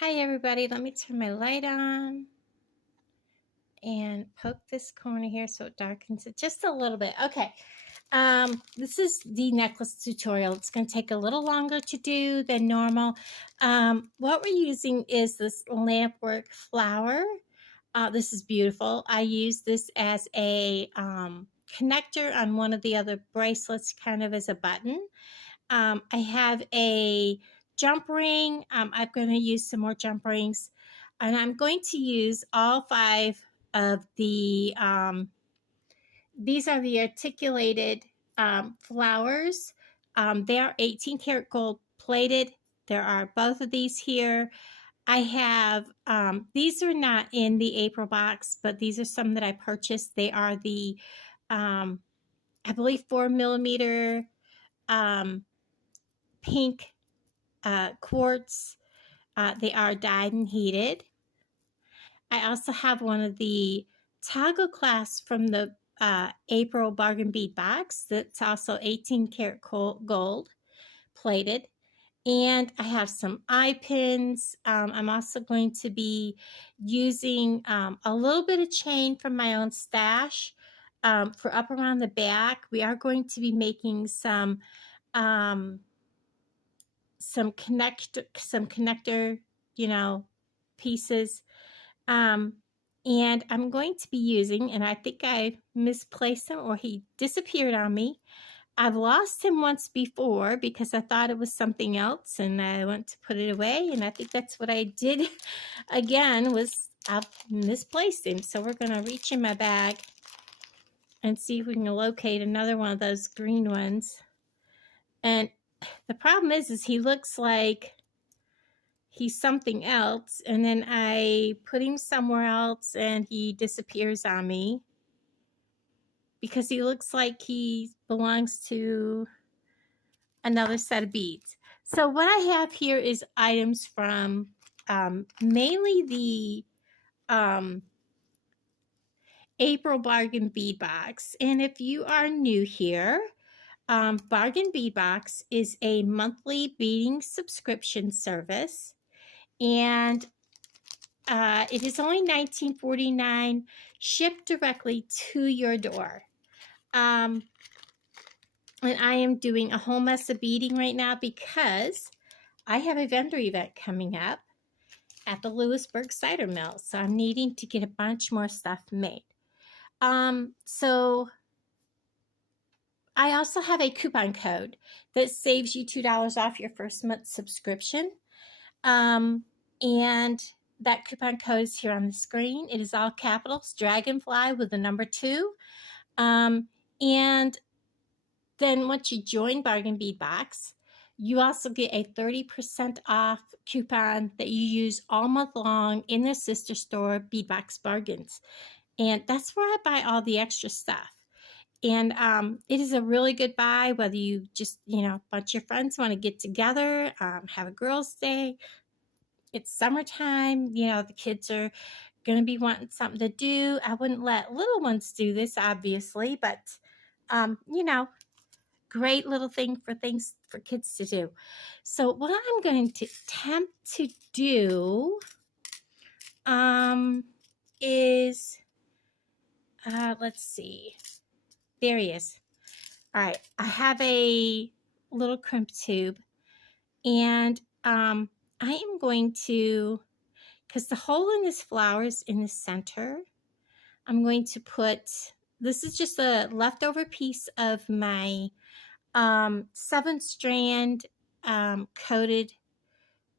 Hi everybody, let me turn my light on and poke this corner here so it darkens it just a little bit. Okay, this is the necklace tutorial. It's going to take a little longer to do than normal. What we're using is this Lampwork flower. This is beautiful. I use this as a connector on one of the other bracelets, kind of as a button. I have a jump ring. I'm going to use some more jump rings. And I'm going to use all 5 of the, these are the articulated flowers. They are 18 karat gold plated. There are both of these here. I have, these are not in the April box, but these are some that I purchased. They are the, I believe 4mm pink quartz. They are dyed and heated. I also have one of the toggle clasps from the April Bargain Bead Box that's also 18 karat gold plated. And I have some eye pins. I'm also going to be using a little bit of chain from my own stash for up around the back. We are going to be making some connector, pieces. And I'm going to be using, and I think I misplaced him or he disappeared on me. I've lost him once before because I thought it was something else and I went to put it away, and I think that's what I did again, was I've misplaced him. So we're going to reach in my bag and see if we can locate another one of those green ones. And the problem is he looks like he's something else, and then I put him somewhere else and he disappears on me because he looks like he belongs to another set of beads. So what I have here is items from mainly the April Bargain Bead Box. And if you are new here, Bargain Bead Box is a monthly beading subscription service. And it is only $19.49, shipped directly to your door. And I am doing a whole mess of beading right now because I have a vendor event coming up at the Lewisburg Cider Mill. So I'm needing to get a bunch more stuff made. So I also have a coupon code that saves you $2 off your first month subscription. And that coupon code is here on the screen. It is all capitals, Dragonfly with the number 2. And then once you join Bargain Bead Box, you also get a 30% off coupon that you use all month long in their sister store, Bead Box Bargains. And that's where I buy all the extra stuff. And it is a really good buy, whether you just, a bunch of friends want to get together, have a girls' day. It's summertime, the kids are going to be wanting something to do. I wouldn't let little ones do this, obviously, but, great little things for kids to do. So what I'm going to attempt to do is, let's see. There he is. All right. I have a little crimp tube, and I am going to, because the hole in this flower is in the center, I'm going to put, this is just a leftover piece of my 7-strand coated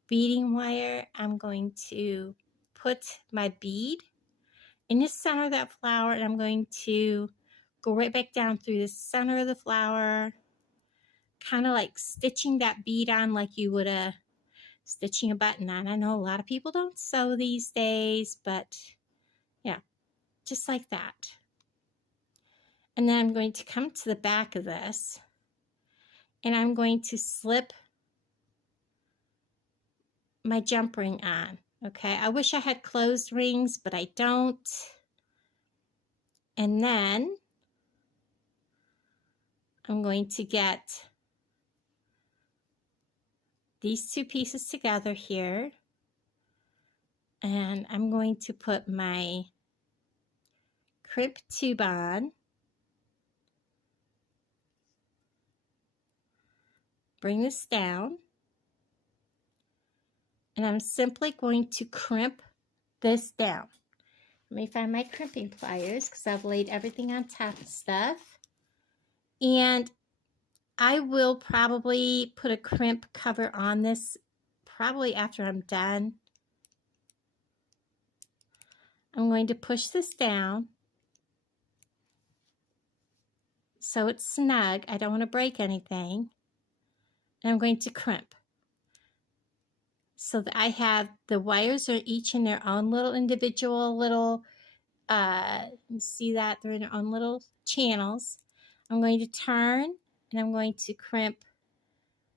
beading wire. I'm going to put my bead in the center of that flower, and I'm going to go right back down through the center of the flower, kind of like stitching that bead on like you would stitching a button on. I know a lot of people don't sew these days, but yeah, just like that. And then I'm going to come to the back of this, and I'm going to slip my jump ring on. Okay, I wish I had closed rings, but I don't. And then I'm going to get these 2 pieces together here, And I'm going to put my crimp tube on. Bring this down. And I'm simply going to crimp this down. Let me find my crimping pliers because I've laid everything on top of stuff. And I will probably put a crimp cover on this probably after I'm done. I'm going to push this down so it's snug. I don't want to break anything. And I'm going to crimp so that I have the wires are each in their own little individual little, you see that they're in their own little channels. I'm going to turn and I'm going to crimp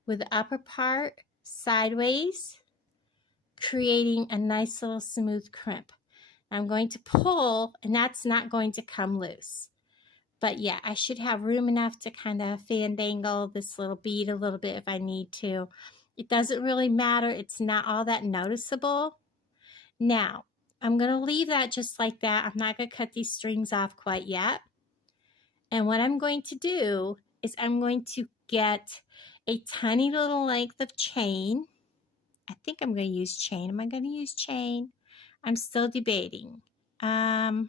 with the upper part sideways, creating a nice little smooth crimp. I'm going to pull, and that's not going to come loose. But yeah, I should have room enough to kind of fandangle this little bead a little bit if I need to. It doesn't really matter. It's not all that noticeable. Now, I'm going to leave that just like that. I'm not going to cut these strings off quite yet. And what I'm going to do is I'm going to get a tiny little length of chain. I think I'm going to use chain. Am I going to use chain? I'm still debating. I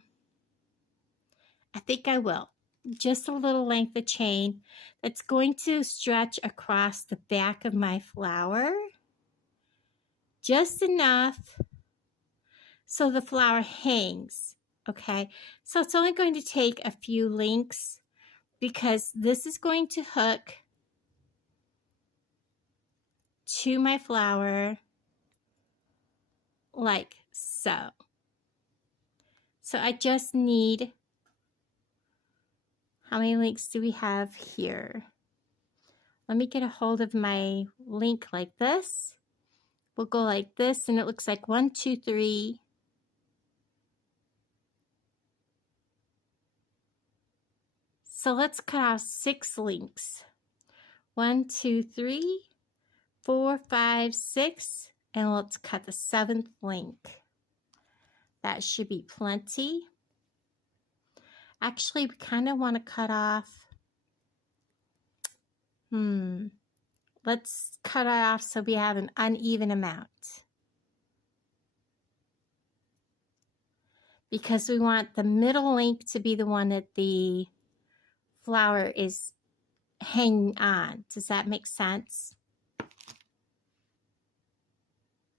think I will. Just a little length of chain that's going to stretch across the back of my flower. Just enough so the flower hangs. Okay, so it's only going to take a few links because this is going to hook to my flower like so. So I just need, how many links do we have here? Let me get a hold of my link like this. We'll go like this, and it looks like 1, 2, 3. So let's cut off 6 links. 1, 2, 3, 4, 5, 6, and let's cut the 7th link. That should be plenty. Actually, we kind of want to cut off, let's cut it off so we have an uneven amount. Because we want the middle link to be the one that the flower is hanging on. Does that make sense?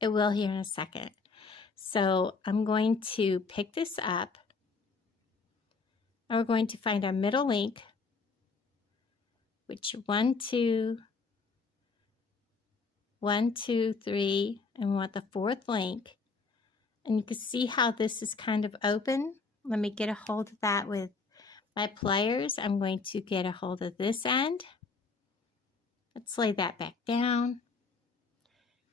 It will here in a second. So I'm going to pick this up. And we're going to find our middle link, which 1, 2, 1, 2, 3, and we want the 4th link. And you can see how this is kind of open. Let me get a hold of that with my pliers. I'm going to get a hold of this end. Let's lay that back down.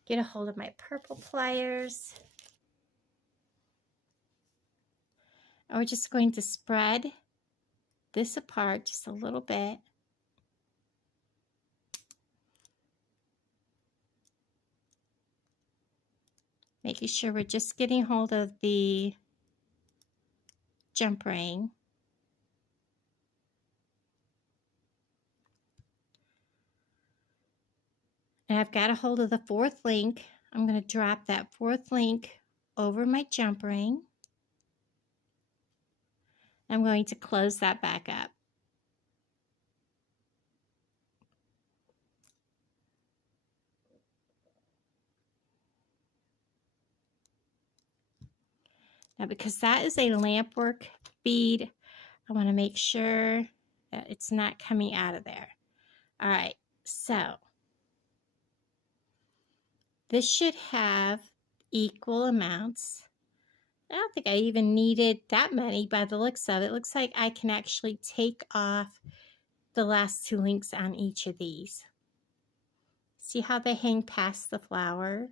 Get a hold of my purple pliers. And we're just going to spread this apart just a little bit. Making sure we're just getting hold of the jump ring. And I've got a hold of the 4th link. I'm going to drop that 4th link over my jump ring. I'm going to close that back up. Now, because that is a Lampwork bead, I want to make sure that it's not coming out of there. All right, so this should have equal amounts. I don't think I even needed that many by the looks of it. It looks like I can actually take off the last 2 links on each of these. See how they hang past the flower?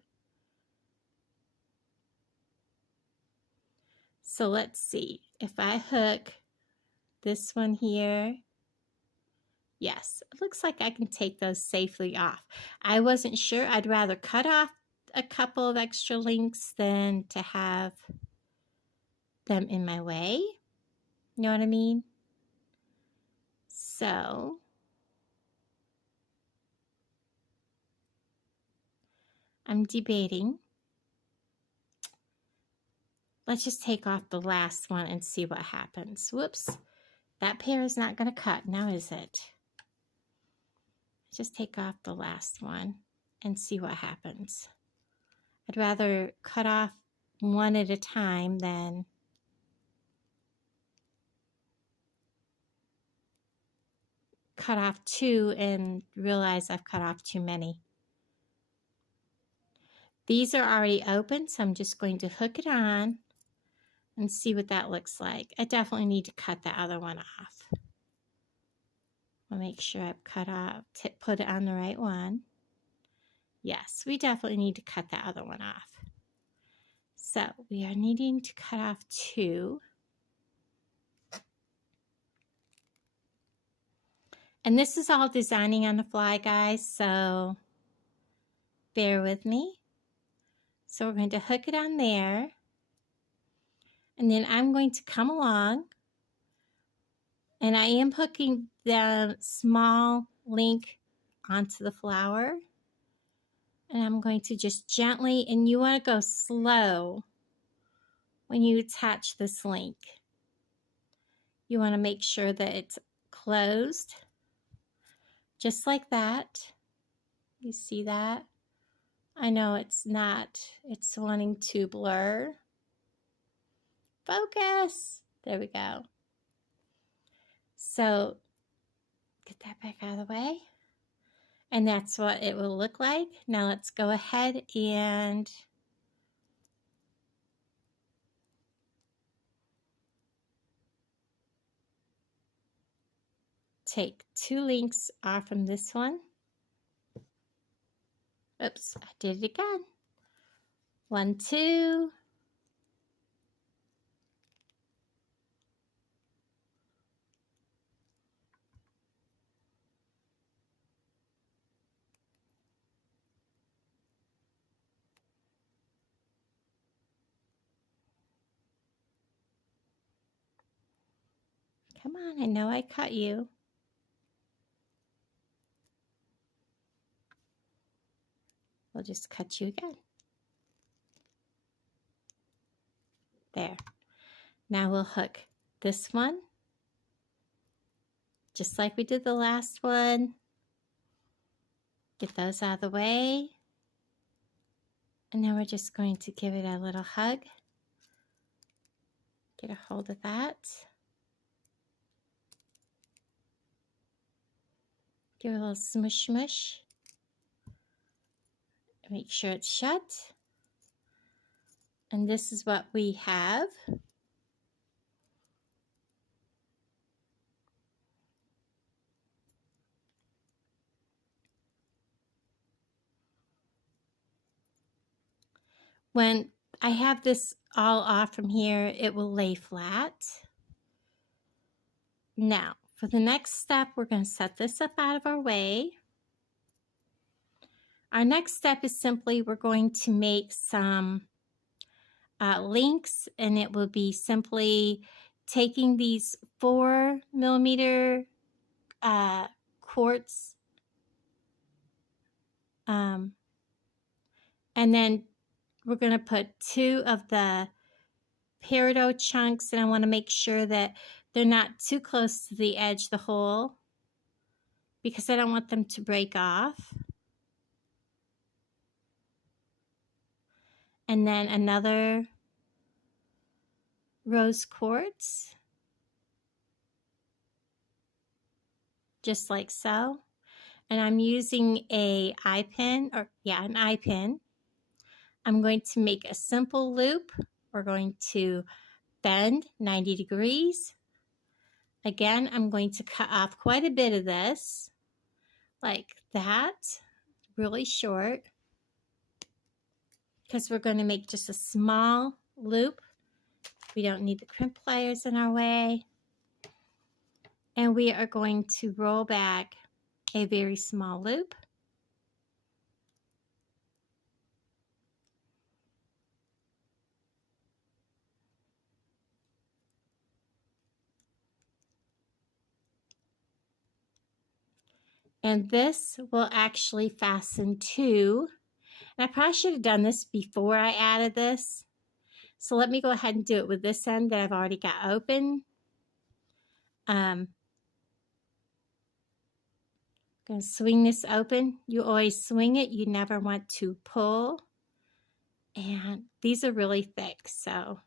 So let's see, if I hook this one here, yes, it looks like I can take those safely off. I wasn't sure, I'd rather cut off a couple of extra links than to have them in my way. You know what I mean? So I'm debating. Let's just take off the last one and see what happens. Whoops, that pair is not going to cut now, is it? Just take off the last one and see what happens. I'd rather cut off one at a time than cut off two and realize I've cut off too many. These are already open, so I'm just going to hook it on and see what that looks like. I definitely need to cut the other one off. I'll make sure I've cut off, put it on the right one. Yes, we definitely need to cut the other one off. So we are needing to cut off two. And this is all designing on the fly, guys, so bear with me. So we're going to hook it on there. And then I'm going to come along. And I am hooking the small link onto the flower. And I'm going to just gently, and you want to go slow when you attach this link. You want to make sure that it's closed, just like that. You see that? I know it's not, it's wanting to blur. Focus. There we go. So get that back out of the way. And that's what it will look like. Now let's go ahead and take two links off from this one. Oops, I did it again. 1, 2. Come on, I know I cut you. We'll just cut you again. There. Now we'll hook this one, just like we did the last one. Get those out of the way. And then we're just going to give it a little hug. Get a hold of that. Give it a little smush smush. Make sure it's shut. And this is what we have. When I have this all off from here, it will lay flat. Now, for the next step, we're going to set this up out of our way. Our next step is simply we're going to make some links, and it will be simply taking these 4mm quartz and then we're going to put 2 of the peridot chunks, and I want to make sure that they're not too close to the edge of the hole because I don't want them to break off. And then another rose quartz, just like so. And I'm using an eye pin. I'm going to make a simple loop. We're going to bend 90 degrees. Again, I'm going to cut off quite a bit of this, like that, really short, because we're going to make just a small loop. We don't need the crimp pliers in our way. And we are going to roll back a very small loop. And this will actually fasten to, and I probably should have done this before I added this. So let me go ahead and do it with this end that I've already got open. I'm going to swing this open. You always swing it. You never want to pull. And these are really thick, so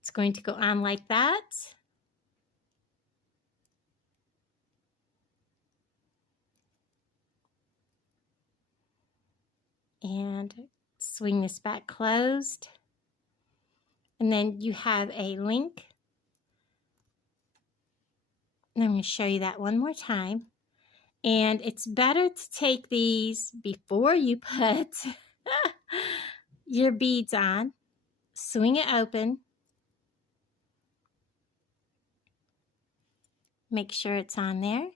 it's going to go on like that. And swing this back closed. And then you have a link. And I'm going to show you that one more time. And it's better to take these before you put your beads on. Swing it open. Make sure it's on there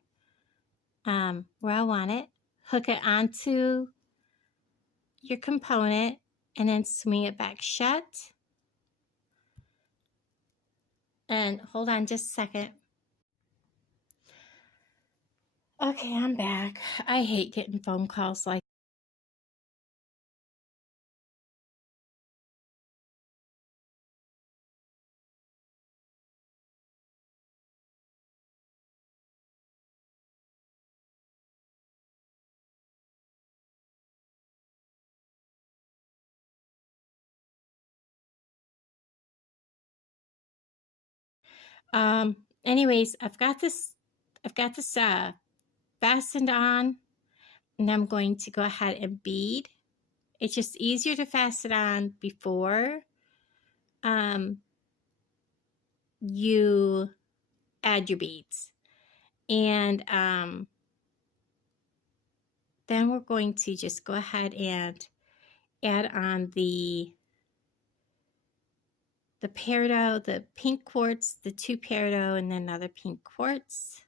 where I want it. Hook it onto your component and then swing it back shut. And hold on just a second. Okay, I'm back. I hate getting phone calls like anyways, I've got this fastened on, and I'm going to go ahead and bead. It's just easier to fasten on before you add your beads. And then we're going to just go ahead and add on the peridot, the pink quartz, the 2 peridot, and then another pink quartz.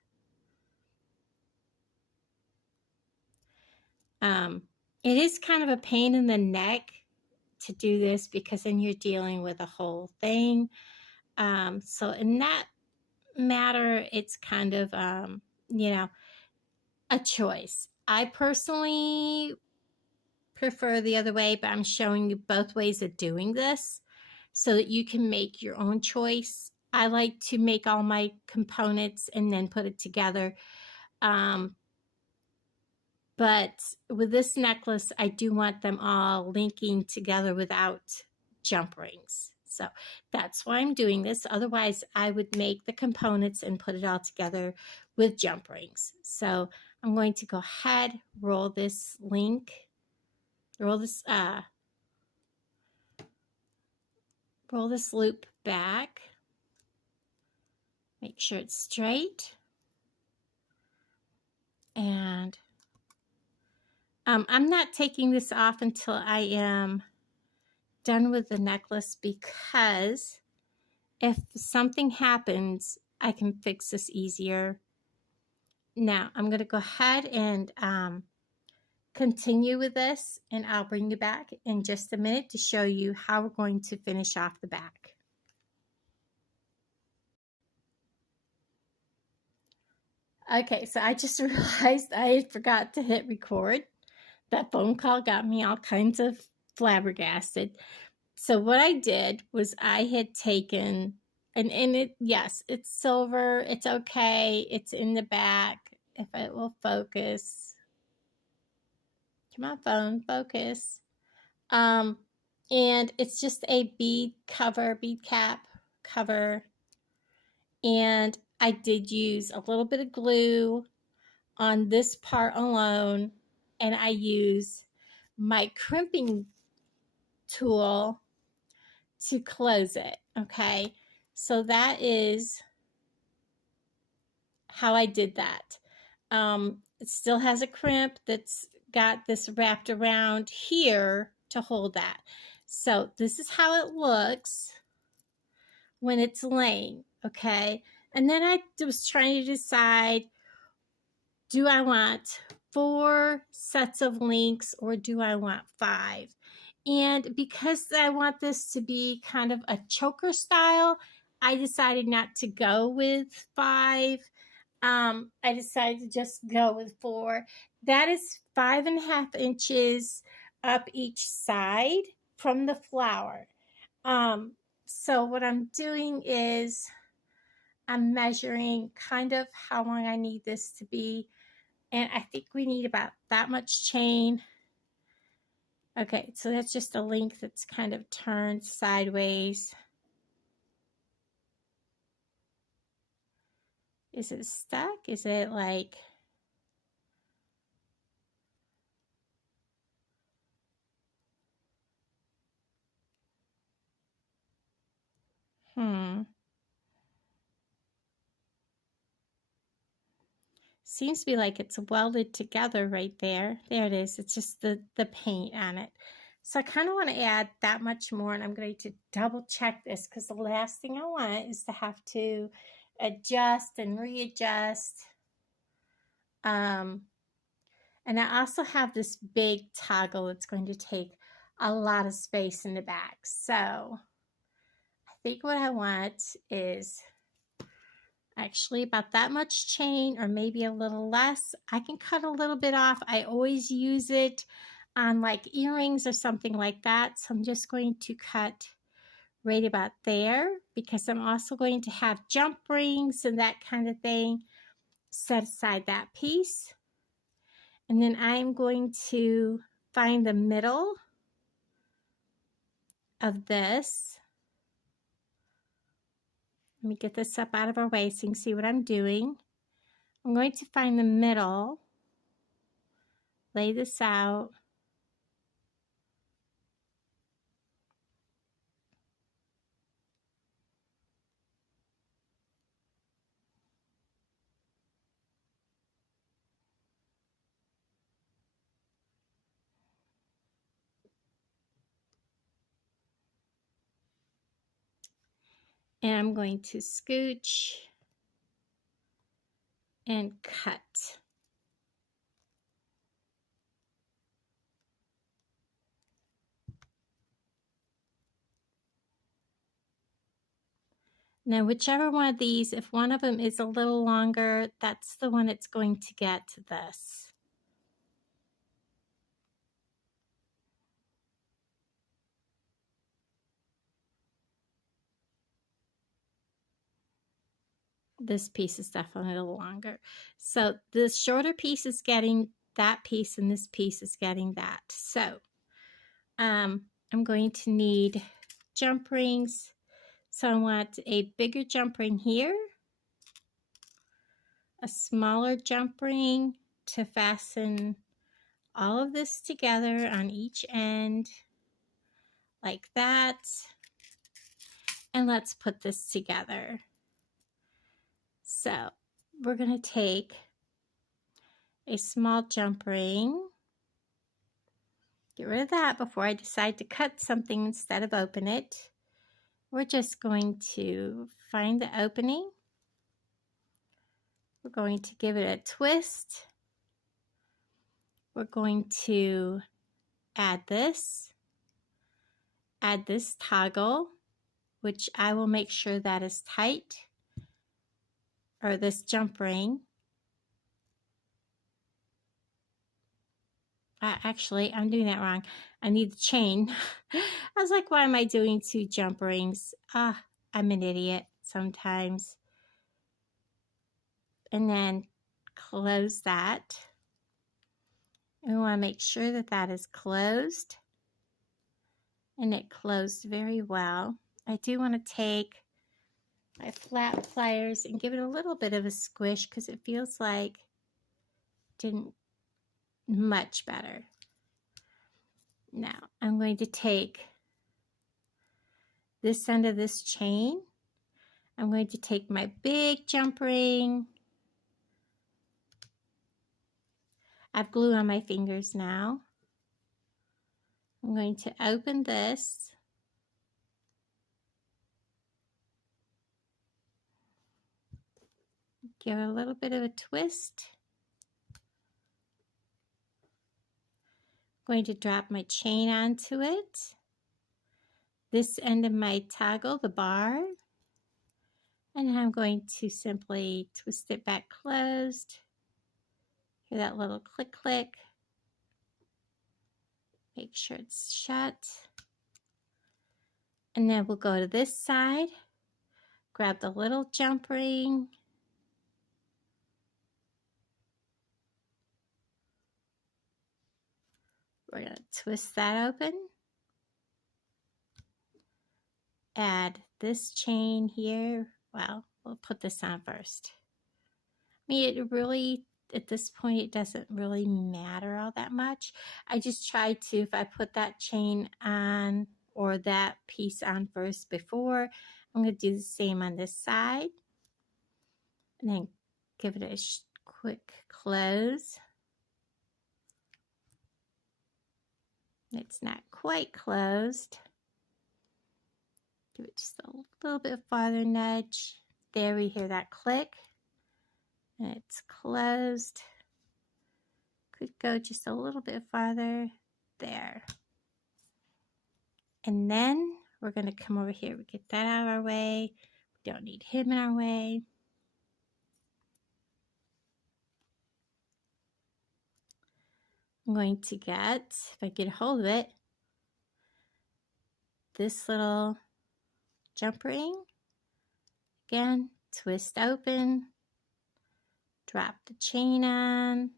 It is kind of a pain in the neck to do this because then you're dealing with the whole thing. So in that matter, it's kind of, you know, a choice. I personally prefer the other way, but I'm showing you both ways of doing this so that you can make your own choice. I like to make all my components and then put it together. But with this necklace, I do want them all linking together without jump rings. So that's why I'm doing this. Otherwise, I would make the components and put it all together with jump rings. So I'm going to go ahead, roll this link, roll this loop back. Make sure it's straight. And I'm not taking this off until I am done with the necklace, because if something happens, I can fix this easier. Now I'm going to go ahead and continue with this, and I'll bring you back in just a minute to show you how we're going to finish off the back. Okay, so I just realized I forgot to hit record. That phone call got me all kinds of flabbergasted. So what I did was I had taken, and yes, it's silver. It's okay. It's in the back. If it will focus. Come on, phone, focus. And it's just a bead cap cover. And I did use a little bit of glue on this part alone, and I use my crimping tool to close it. Okay, so that is how I did that. It still has a crimp that's got this wrapped around here to hold that. So this is how it looks when it's laying. Okay, and then I was trying to decide, do I want 4 sets of links or do I want 5? And because I want this to be kind of a choker style, I decided not to go with 5. I decided to just go with 4. That is 5.5 inches up each side from the flower. So what I'm doing is I'm measuring kind of how long I need this to be. And I think we need about that much chain. Okay, so that's just a length that's kind of turned sideways. Is it stuck? Is it like... Seems to be like it's welded together right there. There it is. It's just the paint on it. So I kind of want to add that much more, and I'm going to double check this because the last thing I want is to have to adjust and readjust. And I also have this big toggle that's going to take a lot of space in the back. So I think what I want is actually about that much chain, or maybe a little less. I can cut a little bit off. I always use it on like earrings or something like that. So I'm just going to cut right about there because I'm also going to have jump rings and that kind of thing. Set aside that piece. And then I'm going to find the middle of this. Let me get this up out of our way so you can see what I'm doing. I'm going to find the middle, lay this out. And I'm going to scooch and cut. Now, whichever one of these, if one of them is a little longer, that's the one it's going to get to this. This piece is definitely a little longer. So the shorter piece is getting that piece and this piece is getting that. So I'm going to need jump rings. So I want a bigger jump ring here, a smaller jump ring to fasten all of this together on each end like that. And let's put this together. So we're going to take a small jump ring. Get rid of that before I decide to cut something instead of open it. We're just going to find the opening. We're going to give it a twist. We're going to add this toggle, which I will make sure that is tight, or this jump ring. Actually, I'm doing that wrong. I need the chain. I was like, why am I doing 2 jump rings? I'm an idiot sometimes. And then close that. And we want to make sure that that is closed. And it closed very well. I do want to take my flat pliers and give it a little bit of a squish because it feels like it didn't much better. Now I'm going to take this end of this chain. I'm going to take my big jump ring. I have glue on my fingers now. I'm going to open this. Give it a little bit of a twist. I'm going to drop my chain onto it. This end of my toggle, the bar. And I'm going to simply twist it back closed. Hear that little click, click. Make sure it's shut. And then we'll go to this side. Grab the little jump ring. We're going to twist that open. Add this chain here. Well, we'll put this on first. I mean, it really, at this point, it doesn't really matter all that much. I just try to, if I put that chain on or that piece on first before, I'm going to do the same on this side. And then give it a quick close. It's not quite closed. Give it just a little bit farther nudge. There we hear that click. And it's closed. Could go just a little bit farther. There. And then we're going to come over here. We get that out of our way. We don't need him in our way. I'm going to get, if I get a hold of it, this little jump ring. Again, twist open, drop the chain on,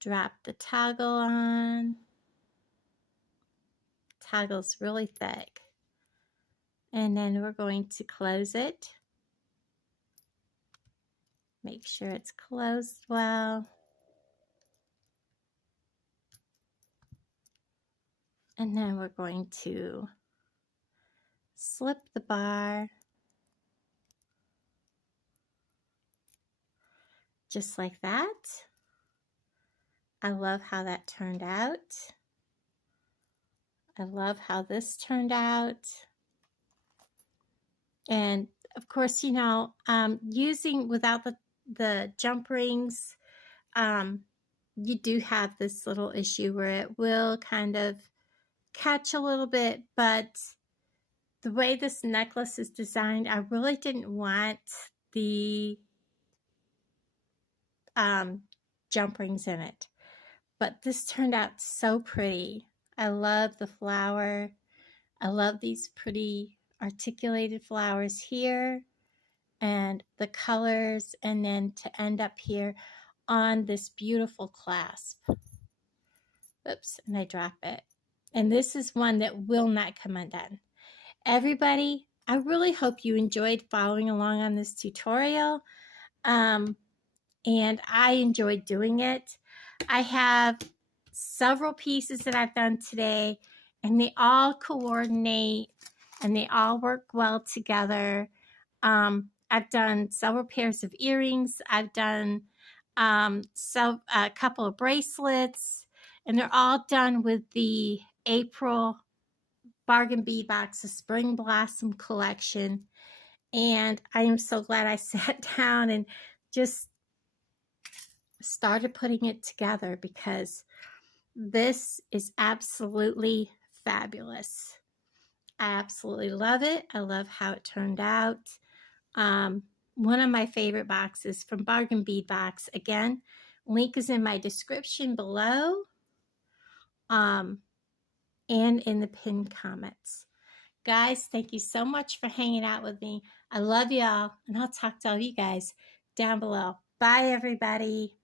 drop the toggle on. Toggle's really thick. And then we're going to close it. Make sure it's closed well. And then we're going to slip the bar just like that. I love how that turned out. I love how this turned out. And of course, you know, using without the jump rings, you do have this little issue where it will kind of catch a little bit, but the way this necklace is designed, I really didn't want the jump rings in it, but this turned out so pretty. I love the flower. I love these pretty articulated flowers here and the colors, and then to end up here on this beautiful clasp. Oops, and I drop it. And this is one that will not come undone. Everybody, I really hope you enjoyed following along on this tutorial. And I enjoyed doing it. I have several pieces that I've done today, and they all coordinate and they all work well together. I've done several pairs of earrings. I've done a couple of bracelets, and they're all done with the April Bargain Bead Box, the Spring Blossom collection. And I am so glad I sat down and just started putting it together, because this is absolutely fabulous. I absolutely love it. I love how it turned out. One of my favorite boxes from Bargain Bead Box. Again, link is in my description below. And in the pinned comments. Guys, thank you so much for hanging out with me. I love y'all, and I'll talk to all you guys down below. Bye, everybody.